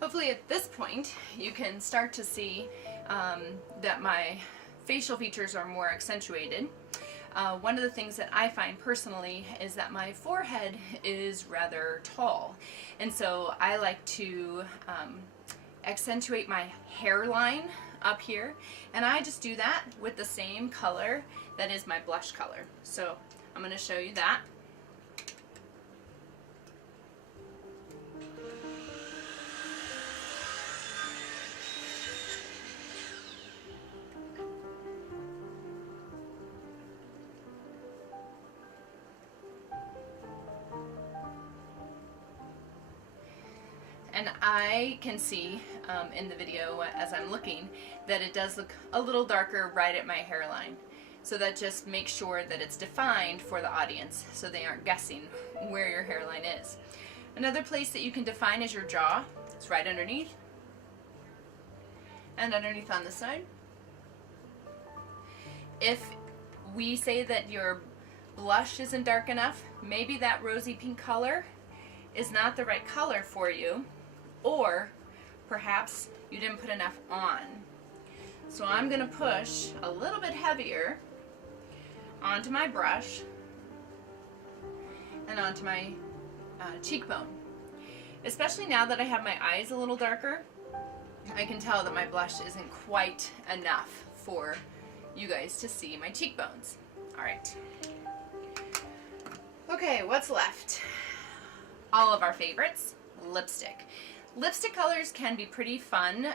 Hopefully at this point you can start to see that my facial features are more accentuated. One of the things that I find personally is that my forehead is rather tall, and so I like to accentuate my hairline up here, and I just do that with the same color that is my blush color. So I'm going to show you that. And I can see in the video as I'm looking that it does look a little darker right at my hairline. So that just makes sure that it's defined for the audience so they aren't guessing where your hairline is. Another place that you can define is your jaw. It's right underneath. And underneath on this side. If we say that your blush isn't dark enough, maybe that rosy pink color is not the right color for you. Or perhaps you didn't put enough on. So I'm going to push a little bit heavier onto my brush and onto my cheekbone. Especially now that I have my eyes a little darker, I can tell that my blush isn't quite enough for you guys to see my cheekbones. Alright. Okay, what's left? All of our favorites, lipstick. Lipstick colors can be pretty fun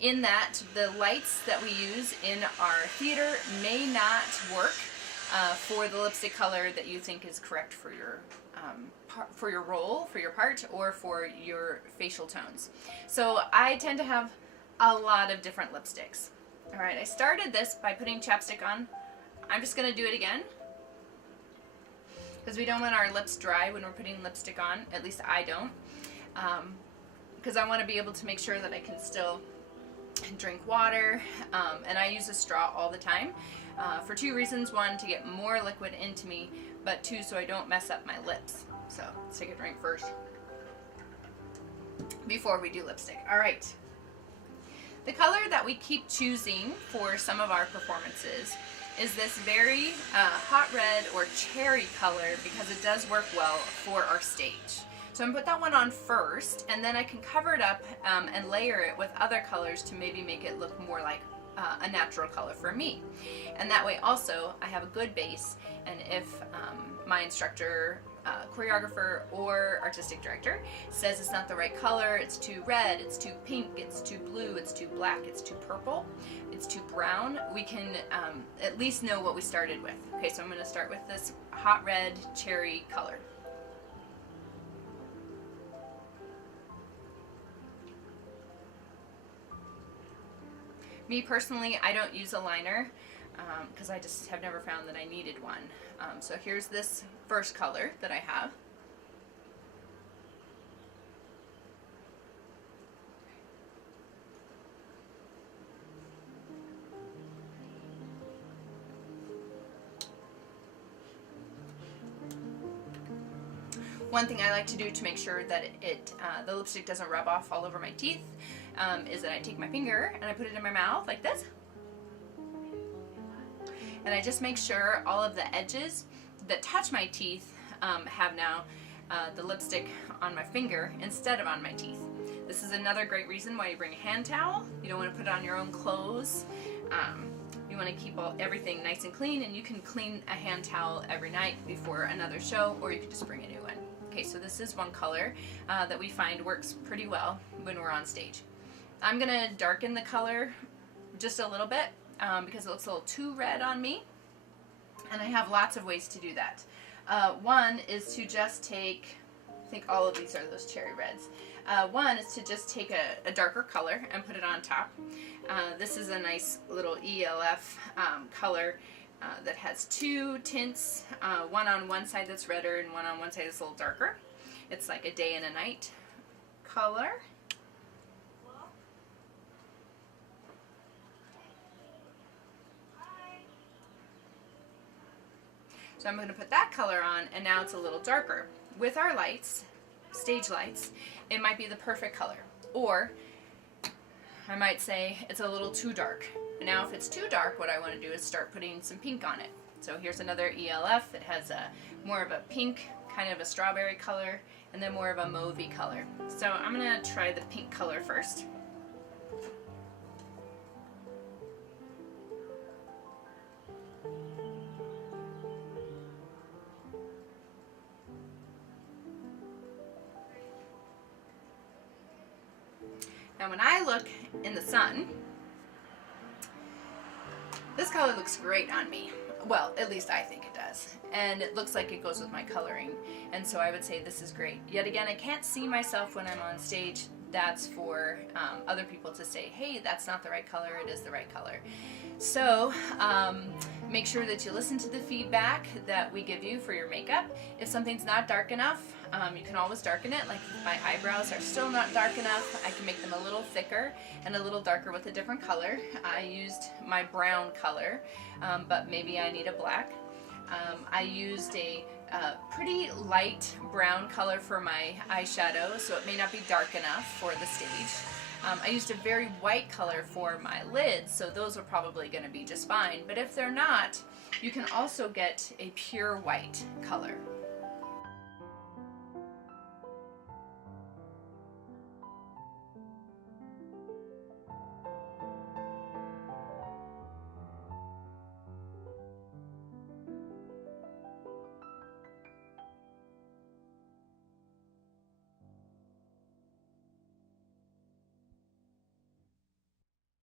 in that the lights that we use in our theater may not work for the lipstick color that you think is correct for your role, for your part, or for your facial tones. So I tend to have a lot of different lipsticks. Alright, I started this by putting chapstick on. I'm just going to do it again because we don't want our lips dry when we're putting lipstick on. At least I don't. Because I want to be able to make sure that I can still drink water, and I use a straw all the time for two reasons. One, to get more liquid into me, but two, so I don't mess up my lips. So let's take a drink first before we do lipstick. Alright, the color that we keep choosing for some of our performances is this very hot red or cherry color because it does work well for our stage. So I'm going to put that one on first, and then I can cover it up and layer it with other colors to maybe make it look more like a natural color for me. And that way also I have a good base, and if my instructor, choreographer, or artistic director says it's not the right color, it's too red, it's too pink, it's too blue, it's too black, it's too purple, it's too brown, we can at least know what we started with. Okay, so I'm going to start with this hot red cherry color. Me personally, I don't use a liner because I just have never found that I needed one. So here's this first color that I have. One thing I like to do to make sure that the lipstick doesn't rub off all over my teeth is that I take my finger and I put it in my mouth like this. And I just make sure all of the edges that touch my teeth have now the lipstick on my finger instead of on my teeth. This is another great reason why you bring a hand towel. You don't want to put it on your own clothes. You want to keep everything nice and clean, and you can clean a hand towel every night before another show, or you could just bring a new one. Okay, so this is one color that we find works pretty well when we're on stage. I'm going to darken the color just a little bit because it looks a little too red on me, and I have lots of ways to do that. One is to just take, I think all of these are those cherry reds. One is to just take a darker color and put it on top. This is a nice little ELF color that has two tints, one on one side that's redder and one on one side that's a little darker. It's like a day and a night color. So I'm going to put that color on, and now it's a little darker. With our lights, stage lights, it might be the perfect color. Or I might say it's a little too dark. Now if it's too dark, what I want to do is start putting some pink on it. So here's another ELF. It has more of a pink, kind of a strawberry color, and then more of a mauvey color. So I'm going to try the pink color first. Now when I look in the sun, this color looks great on me. Well, at least I think it does. And it looks like it goes with my coloring. And so I would say this is great. Yet again, I can't see myself when I'm on stage. That's for other people to say, hey, that's not the right color, it is the right color. So make sure that you listen to the feedback that we give you for your makeup. If something's not dark enough, you can always darken it. Like if my eyebrows are still not dark enough, I can make them a little thicker and a little darker with a different color. I used my brown color, but maybe I need a black. I used a pretty light brown color for my eyeshadow, so it may not be dark enough for the stage. I used a very white color for my lids, so those are probably going to be just fine. But if they're not, you can also get a pure white color.